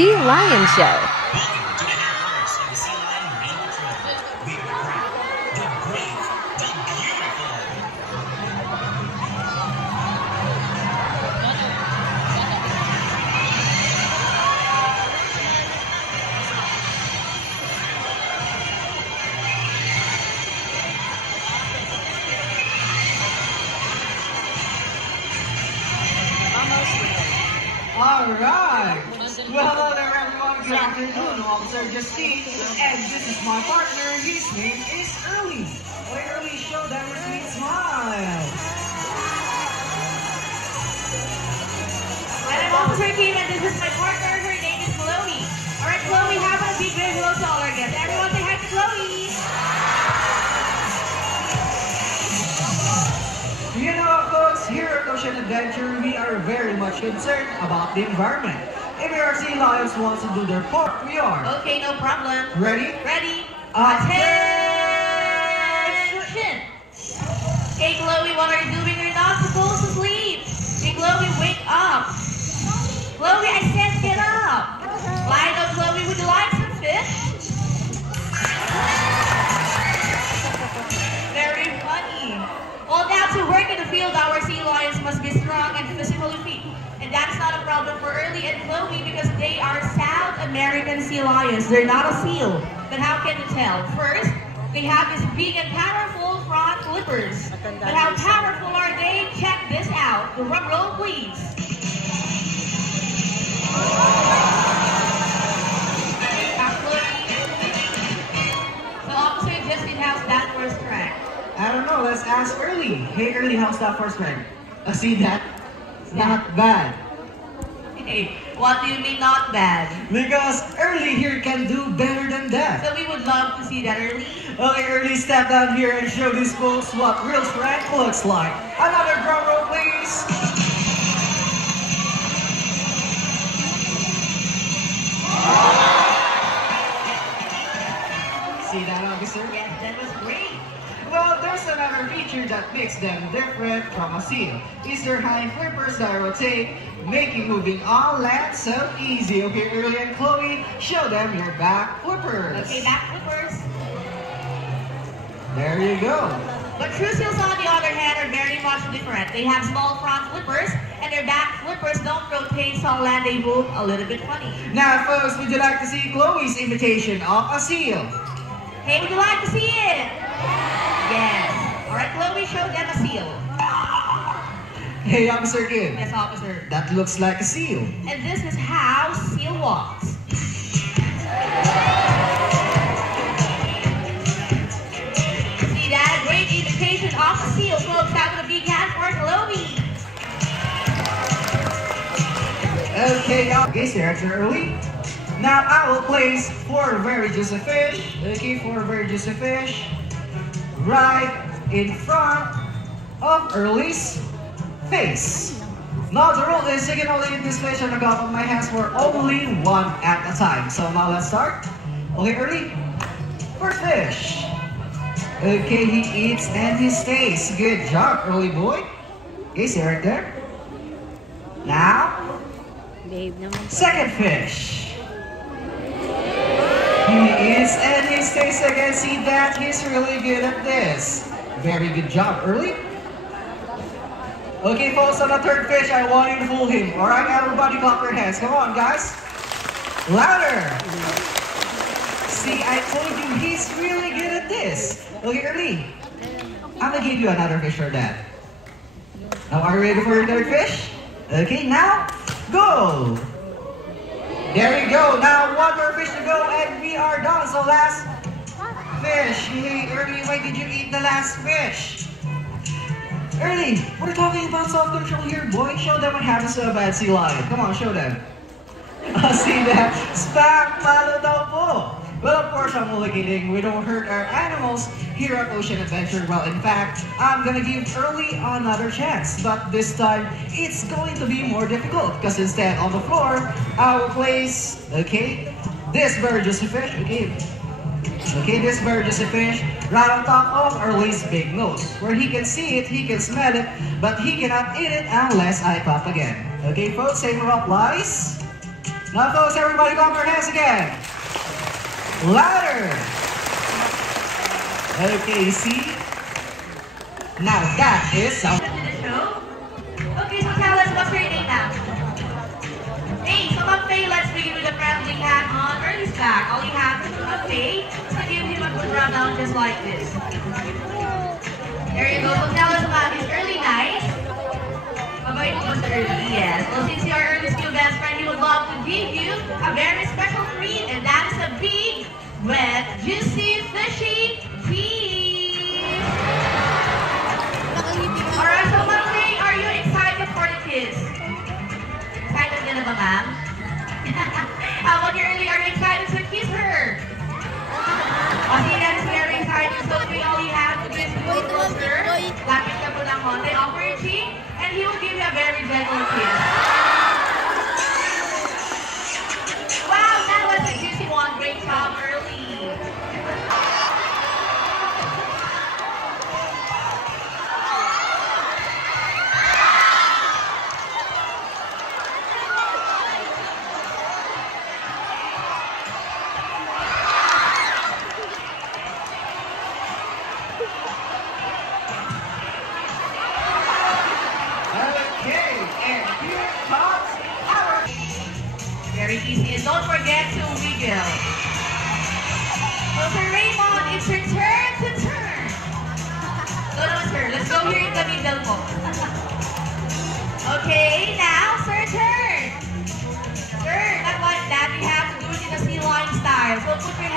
Sea Lion Show. Welcome to the headquarters of the Sea Lion Rainbow Trail. We are the brave, the beautiful. Alright! Well, hello there everyone, good afternoon, Officer Justine, and this is my partner, his name is Early. Okay, Early, show them your sweet smile. And I'm Officer Kim, and this is my partner, her name is Chloe. Alright, Chloe, how about a big wave hello to all our guests? Everyone say hi to Chloe! You know, folks, here at Ocean Adventure, we are very much concerned about the environment. If our sea lions want to do their part, we are. Okay, no problem. Ready? Ready? Attention! Attention! Hey, Chloe, what are you doing? You're not supposed to sleep. Hey, Chloe, wake up. Chloe, I said get up. Lie down, Chloe. Would you like some fish? Very funny. Well, now to work in the field, our sea lions must be strong and physically fit. And that's not a problem for Early and Chloe because they are South American sea lions. They're not a seal. But how can you tell? First, they have these big and powerful front flippers. But how powerful are they? Check this out. The drum roll, please. So Officer Justin, how's that first track? I don't know, let's ask Early. Hey Early, how's that first one? See that? It's not bad. Hey, what do you mean not bad? Because Early here can do better than that. So we would love to see that, Early. Okay, Early, step down here and show these folks what real strength looks like. Another drum roll, please. See that, officer? Yes, that was great. Well, there's another feature that makes them different from a seal. Is their hind flippers that rotate, making moving on land so easy. Okay, Early and Chloe, show them your back flippers. Okay, back flippers. There you go. But true seals, on the other hand, are very much different. They have small front flippers, and their back flippers don't rotate so on land, they move a little bit funny. Now, folks, would you like to see Chloe's imitation of a seal? Hey, would you like to see it? Yes. Alright, Chloe, show them a seal. Hey, Officer Kim. Yes, officer. That looks like a seal. And this is how seal walks. See that? Great imitation of a seal, folks. That would be cat for Chloe. Okay, Sir Early. Now I will place 4 very juicy fish. Okay, 4 very juicy fish. Right in front of Early's face. Now the rule is you can only eat this fish on the top of my hands for only one at a time. So now let's start. Okay, Early. First fish. Okay, he eats and he stays. Good job, Early boy. Okay, stay right there. Now, second fish. He is and he stays again. See that? He's really good at this. Very good job, Early. Okay, folks, on the third fish, I want you to fool him. Alright, everybody clap your hands. Come on, guys. Louder. See, I told you he's really good at this. Okay, Early. I'm gonna give you another fish for that. Now, are you ready for your third fish? Okay, now, go. There you go. Now one more fish to go and we are done. So last fish. Hey, Early, why did you eat the last fish? Early, we're talking about self-control here, boy. Show them what happens to a bad sea lion. Come on, show them. See that? Spam palo daw po. Well, of course, I'm only kidding. We don't hurt our animals here at Ocean Adventure. Well, in fact, I'm gonna give Early another chance. But this time, it's going to be more difficult. Because instead, on the floor, I will place, okay, this very juicy fish, okay. Okay, this very juicy fish right on top of Early's big nose. Where he can see it, he can smell it, but he cannot eat it unless I pop again. Okay, folks, same rule applies. Now folks, everybody clap your hands again. Louder. Okay, see? Now that is Welcome to the show. Okay, so tell us what's your name now? Hey, so Faye, let's begin with a friendly hand on Early's back. All you have to do, Faye, is to give him a good rub down just like this. There you go. So tell us about his early night. Mabait mo sa early, yes. Well, since you're Early's new best friend, he would love to give you a very special treat, and that is a big, wet, juicy, fishy feast. Alright, so Faye, are you excited for the kiss? Excited ka na ba, ma'am? How about you, Early? Are you excited to kiss her? Okay, that is very exciting. So all you have to do is move closer. Lapit ka po ng konti. Offer your cheek, and he will give you a very gentle kiss. Wow, that was a juicy one. Great job, Early. Okay, and here comes our... Very easy. And don't forget to wiggle. So Sir Raymond, it's your turn to turn. No, no, sir. Let's go here in the middle po. Okay, now, sir, turn. Sir, not like that. You have to do it in a sea lion style. So put your